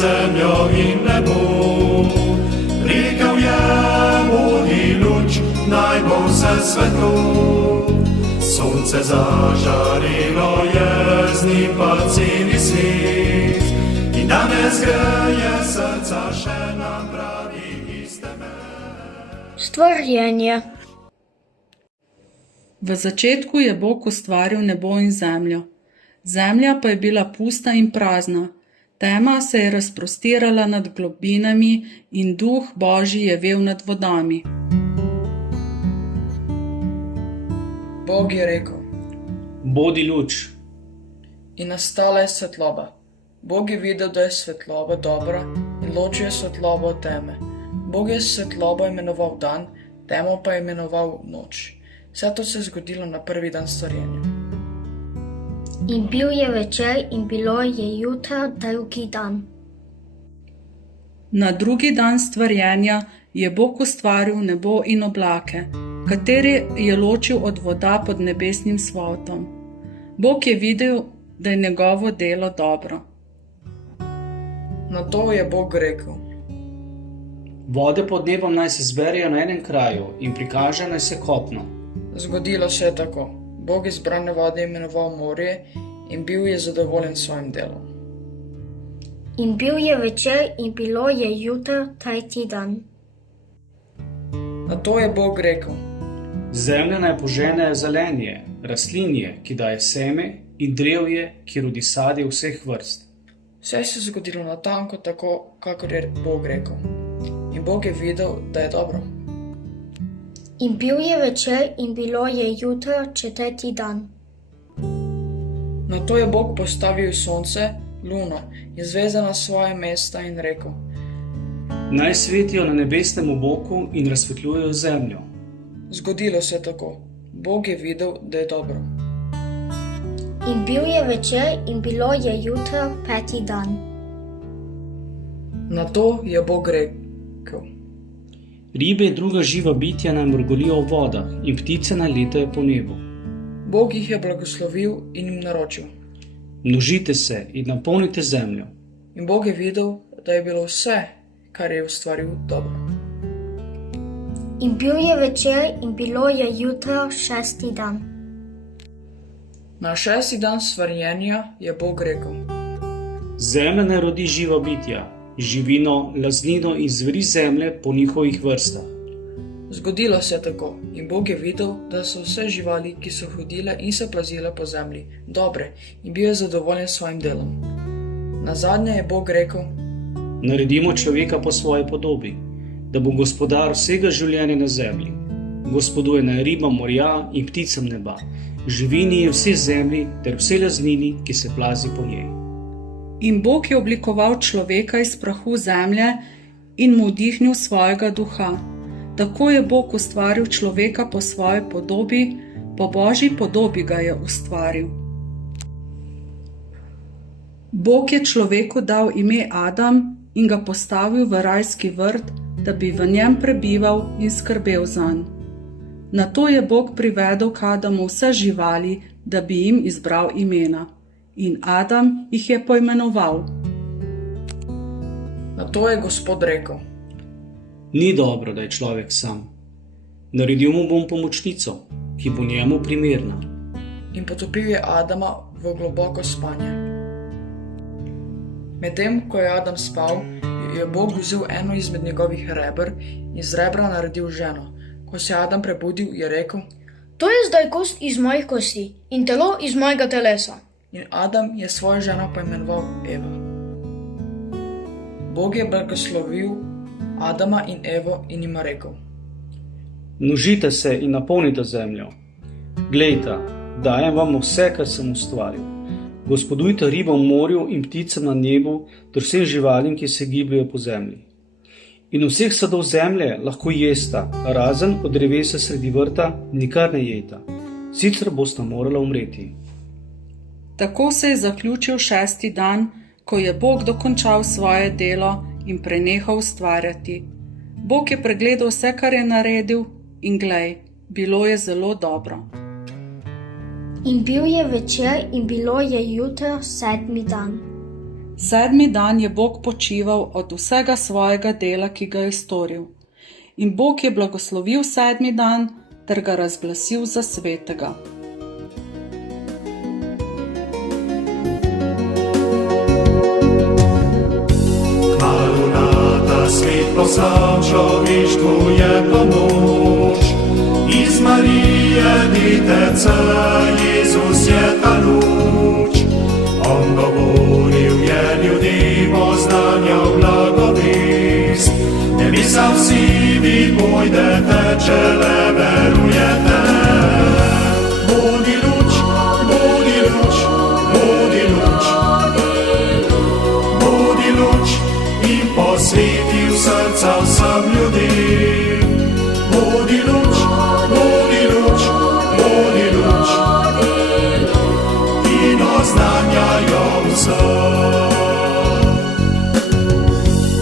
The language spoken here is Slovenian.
zemljo in nebo. Rekel je, bodi luč, naj bo vse svetlo. Sonce zažarilo je, z njim pa celi svet. In danes greje srca še nam pravi iz tebe. Stvarjenje. V začetku je Bog ustvaril nebo in zemljo. Zemlja pa je bila pusta in prazna. Tema se je razprostirala nad globinami in Duh Božji je vel nad vodami. Bog je rekel: Bodi luč. In nastala je svetloba. Bog je videl, da je svetloba dobra in ločil je svetlobo od teme. Bog je svetlobo imenoval dan, temo pa je imenoval noč. Vse to se je zgodilo na prvi dan stvarjenja. In bil je večer in bilo je jutro, drugi dan. Na drugi dan stvarjenja je Bog ustvaril nebo in oblake, kateri je ločil od voda pod nebesnim svotom. Bog je videl, da je njegovo delo dobro. Nato je Bog rekel: Vode pod nebom naj se zberejo na enem kraju in prikaže naj se kopno. Zgodilo se je tako. Bog je zbrane vode imenoval morje in bil je zadovoljen s svojim delom. In bil je večer in bilo je jutro, tretji dan. Nato je Bog rekel: Zemlja naj požene zelenje, rastlinje, ki daje seme, in drevje, ki rodi sadje vseh vrst. Vse se je zgodilo natanko tako, kakor je Bog rekel. In Bog je videl, da je dobro. In bil je večer in bilo je jutro, četrti dan. Nato je Bog postavil sonce, luno in zvezde na svoje mesta in rekel: Naj svetijo na nebesnem oboku in razsvetljujejo zemljo. Zgodilo se je tako. Bog je videl, da je dobro. In bil je večer in bilo je jutro, peti dan. Nato je Bog rekel: Ribe in druga živa bitja naj mrgolijo v vodah in ptice naj letajo po nebu. Bog jih je blagoslovil in jim naročil. Množite se in napolnite zemljo. In Bog je videl, da je bilo vse, kar je ustvaril, dobro. In bil je večer in bilo je jutro, šesti dan. Na šesti dan stvarjenja je Bog rekel: Zemlja naj rodi živa bitja, živino, laznino in zveri zemlje po njihovih vrstah. Zgodilo se je tako in Bog je videl, da so vse živali, ki so hodile in se plazile po zemlji, dobre in bil je zadovoljen s svojim delom. Nazadnje je Bog rekel: Naredimo človeka po svoji podobi, da bo gospodar vsega življenja na zemlji. Gospoduje naj ribam morja in pticam neba, živini in vse zemlji ter vse laznini, ki se plazi po njej. In Bog je oblikoval človeka iz prahu zemlje in mu vdihnil svojega duha. Tako je Bog ustvaril človeka po svoji podobi, po Božji podobi ga je ustvaril. Bog je človeku dal ime Adam in ga postavil v rajski vrt, da bi v njem prebival in skrbel zanj. Nato je Bog privedel k Adamu vse živali, da bi jim izbral imena. In Adam jih je poimenoval. Nato je Gospod rekel: Ni dobro, da je človek sam. Naredil mu bom pomočnico, ki bo njemu primerna. In potopil je Adama v globoko spanje. Medtem, ko je Adam spal, je Bog vzel eno izmed njegovih reber in iz rebra naredil ženo. Ko se je Adam prebudil, je rekel: To je zdaj kost iz mojih kosti in telo iz mojega telesa. In Adam je svojo ženo poimenoval Eva. Bog je blagoslovil Adama in Evo in jima rekel: Množite se in napolnite zemljo. Glejte, dajem vam vse, kar sem ustvaril. Gospodujte ribam v morju in pticam na nebu ter vsem živalim, ki se gibljajo po zemlji. In vseh sadov zemlje lahko jesta, razen od drevesa sredi vrta nikar ne jejta, sicer bosta morala umreti. Tako se je zaključil šesti dan, ko je Bog dokončal svoje delo in prenehal ustvarjati. Bog je pregledal vse, kar je naredil, in glej, bilo je zelo dobro. In bil je večer in bilo je jutro, sedmi dan. 7. dan je Bog počival od vsega svojega dela, ki ga je storil. In Bog je blagoslovil 7. dan ter ga razglasil za svetega. Kmalu na ta svet poslal človeštvu je pomoč. Iz Marije detece Jezus je ta luč. On govoril je ljudem oznanjal blagovest. Nebesa vsi vi pojdete, če le verujete. Bodi luč, bodi luč, bodi luč. Bodi luč in posveti srca vsem ljudem. Bodi luč, bodi luč, bodi luč. In oznanjajo vsem.